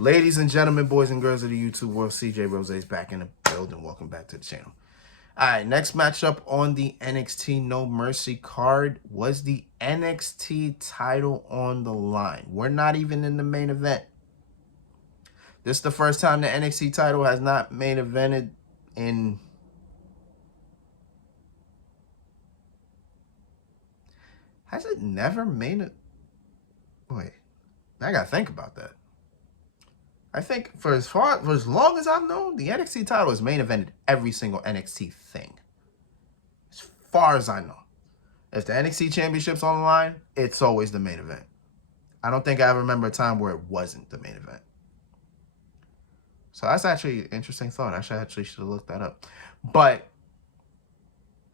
Ladies and gentlemen, boys and girls of the YouTube world, CJ Rose is back in the building. Welcome back to the channel. All right, next matchup on the NXT No Mercy card was the NXT title on the line. We're not even in the main event. This is the first time the NXT title has not main evented in... Has it never made it? Wait, I gotta think about that. I think for as long as I've known, the NXT title is main evented every single NXT thing. As far as I know. If the NXT Championship's on the line, it's always the main event. I don't think I ever remember a time where it wasn't the main event. So that's actually an interesting thought. I should have looked that up. But,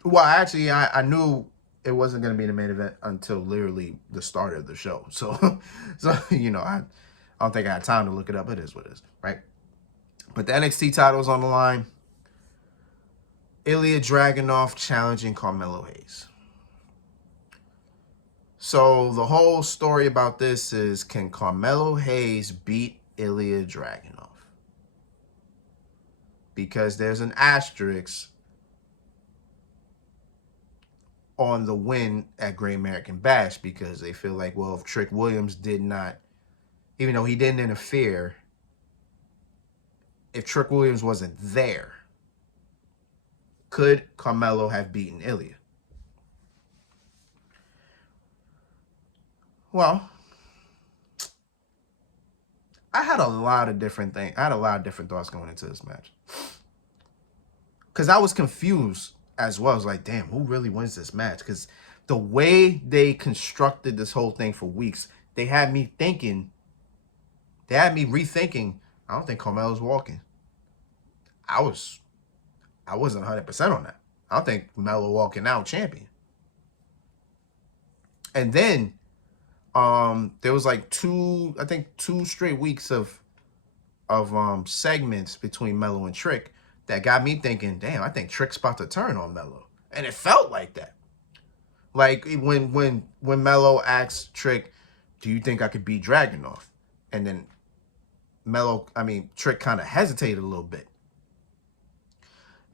well, actually, I knew it wasn't going to be the main event until literally the start of the show. So you know, I don't think I had time to look it up. It is what it is, right? But the NXT title is on the line. Iija Dragunov challenging Carmelo Hayes. So the whole story about this is, can Carmelo Hayes beat Iija Dragunov? Because there's an asterisk on the win at Great American Bash, because they feel like, well, if Trick Williams did not, even though he didn't interfere, if Trick Williams wasn't there, could Carmelo have beaten Iija? Well, I had a lot of different things. I had a lot of different thoughts going into this match. Because I was confused as well. I was like, damn, who really wins this match? Because the way they constructed this whole thing for weeks, they had me thinking, they had me rethinking, I don't think Carmelo's walking. I wasn't 100% on that. I don't think Melo walking out champion. And then there was like two straight weeks of segments between Melo and Trick that got me thinking, damn, I think Trick's about to turn on Melo. And it felt like that. Like when Melo asked Trick, do you think I could beat Dragunov? And then Trick kind of hesitated a little bit.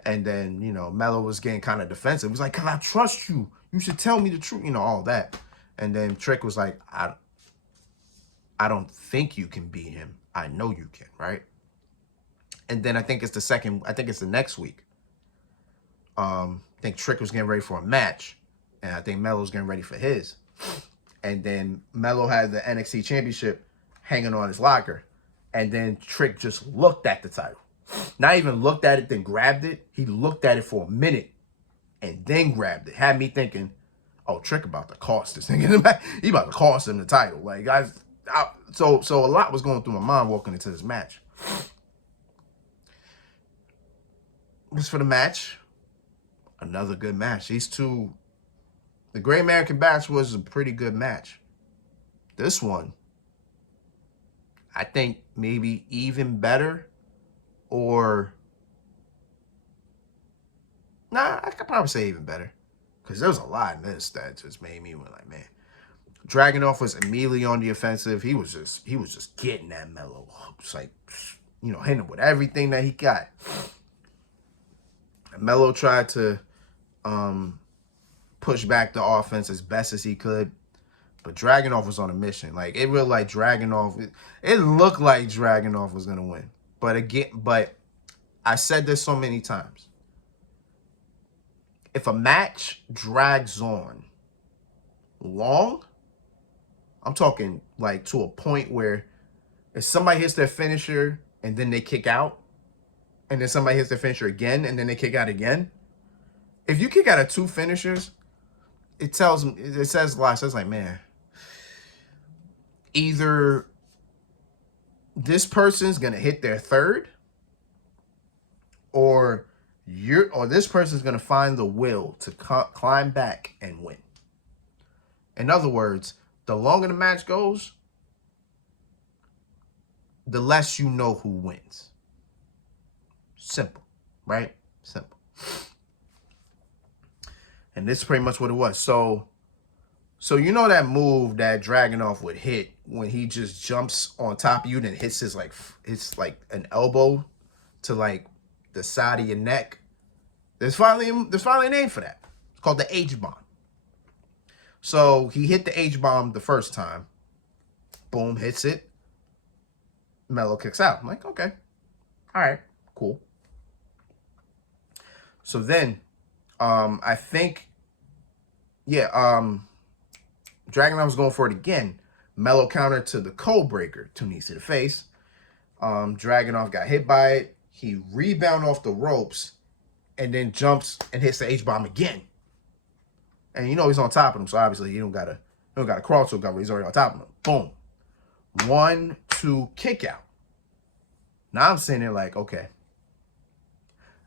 And then, you know, Melo was getting kind of defensive. He was like, 'cause I trust you. You should tell me the truth. You know, all that. And then Trick was like, I don't think you can beat him. I know you can, right? And then I think it's the next week. I think Trick was getting ready for a match. And I think Melo's getting ready for his. And then Melo had the NXT Championship hanging on his locker. And then Trick just looked at the title. Not even looked at it, then grabbed it. He looked at it for a minute and then grabbed it. Had me thinking, oh, Trick about to cost this thing. He about to cost him the title. Like, so a lot was going through my mind walking into this match. As for the match, another good match. These two, the Great American Bash was a pretty good match. This one, I think maybe even better, or nah, I could probably say even better, because there was a lot in this that just made me like, man. Dragunov was immediately on the offensive. He was just getting that Melo, just like, you know, hitting him with everything that he got. Melo tried to push back the offense as best as he could, but Dragunov was on a mission. Like, it looked like Dragunov was gonna win. But I said this so many times. If a match drags on long, I'm talking like to a point where if somebody hits their finisher and then they kick out, and then somebody hits their finisher again and then they kick out again. If you kick out of two finishers, it says a lot. It says like, man, either this person's gonna hit their third, or this person's gonna find the will to climb back and win. In other words, the longer the match goes, the less you know who wins. Simple, right? Simple. And this is pretty much what it was. So you know that move that Dragunov would hit when he just jumps on top of you and hits hits like an elbow to like the side of your neck. There's finally a name for that. It's called the H-bomb. So he hit the H-bomb the first time. Boom, hits it. Melo kicks out. I'm like, okay. All right, cool. So then, I think, Dragunov was going for it again. Melo countered to the code breaker, 2 knees to the face. Dragunov got hit by it. He rebounded off the ropes and then jumps and hits the H-bomb again. And you know he's on top of him, so obviously you don't gotta crawl to a cover. He's already on top of him. Boom. 1, 2, kick out. Now I'm sitting there like, okay.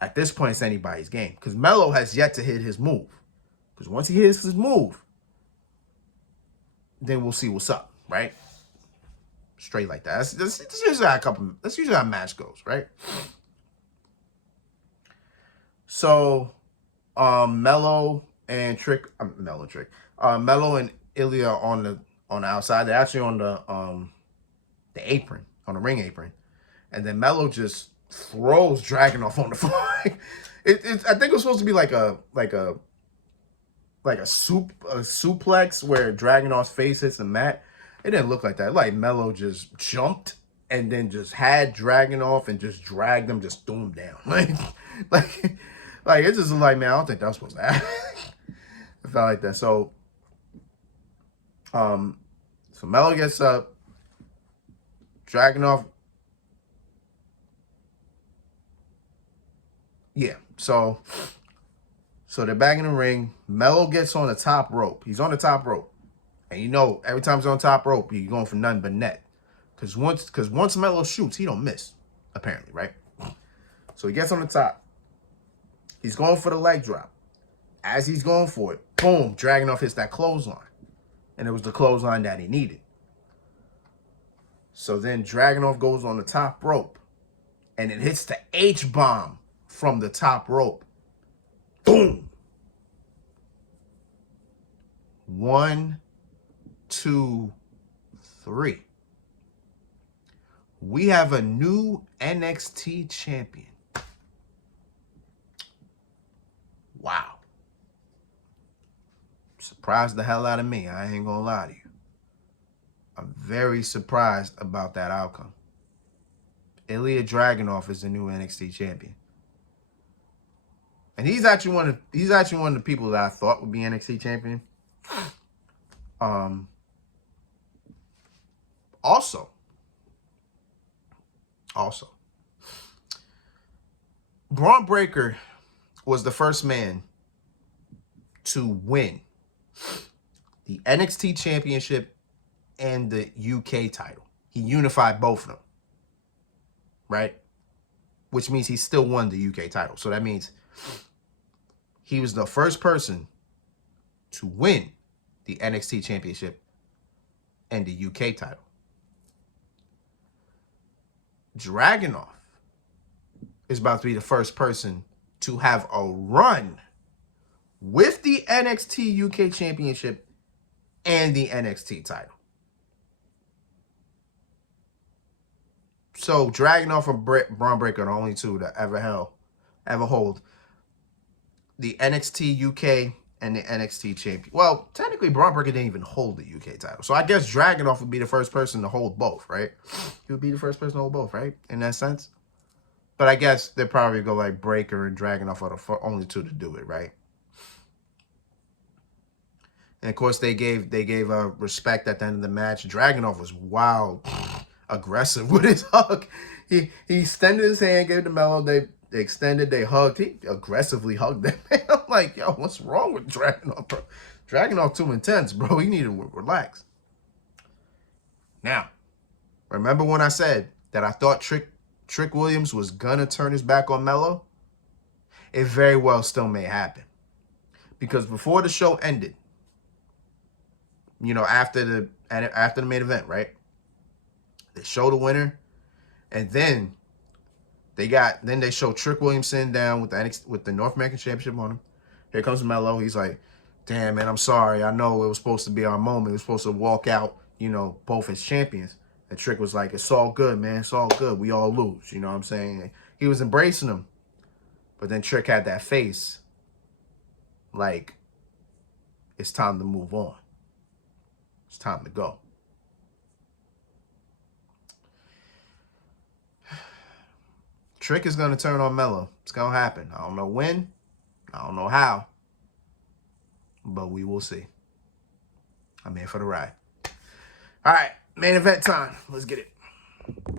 At this point, it's anybody's game. Because Melo has yet to hit his move. Because once he hits his move, then we'll see what's up, right? Straight like that. That's usually how a match goes, right? So, Melo and Iija on the outside. They're actually on the apron, on the ring apron, and then Melo just throws Dragunov on the floor. I think it was supposed to be like a suplex where Dragunov's face hits the mat. It didn't look like that. Like Melo just jumped and then just had Dragunov and just dragged him, just threw him down. Like it's just like, man, I don't think that was supposed to happen. It felt like that. So Melo gets up. Dragunov. Yeah. So they're back in the ring. Melo gets on the top rope. He's on the top rope. And you know, every time he's on top rope, he's going for nothing but net. Because once Melo shoots, he don't miss, apparently, right? So he gets on the top. He's going for the leg drop. As he's going for it, boom, Dragunov hits that clothesline. And it was the clothesline that he needed. So then Dragunov goes on the top rope. And it hits the H-bomb from the top rope. Boom. 1, 2, 3. We have a new NXT champion. Wow. Surprised the hell out of me. I ain't gonna lie to you. I'm very surprised about that outcome. Iija Dragunov is the new NXT champion. And he's actually one of the people that I thought would be NXT champion. Also, Braun Breaker was the first man to win the NXT championship and the UK title. He unified both of them, right? Which means he still won the UK title. So that means he was the first person to win the NXT championship and the UK title. Dragunov is about to be the first person to have a run with the NXT UK championship and the NXT title. So Dragunov and Braun Breaker are the only two that ever hold the NXT UK and the NXT champion. Well, technically Braun Breaker didn't even hold the UK title. So I guess Dragunov would be the first person to hold both, right? He would be the first person to hold both, right? In that sense. But I guess they'll probably go like Breaker and Dragunov are the only two to do it, right? And of course they gave respect at the end of the match. Dragunov was wild, aggressive with his hug. He extended his hand, gave it to Melo. They extended, they hugged. He aggressively hugged them. I'm like, yo, what's wrong with Dragunov, bro? Dragunov too intense, bro. He needed to relax. Now, remember when I said that I thought Trick Williams was gonna turn his back on Melo? It very well still may happen. Because before the show ended, you know, after the main event, right? They show the winner, and then they show Trick Williams sitting down with the North American Championship on him. Here comes Melo. He's like, damn, man, I'm sorry. I know it was supposed to be our moment. We were supposed to walk out you know, both as champions. And Trick was like, it's all good, man. It's all good. We all lose. You know what I'm saying? He was embracing him. But then Trick had that face like, it's time to move on. It's time to go. Trick is going to turn on Melo. It's going to happen. I don't know when. I don't know how. But we will see. I'm here for the ride. All right, main event time. Let's get it.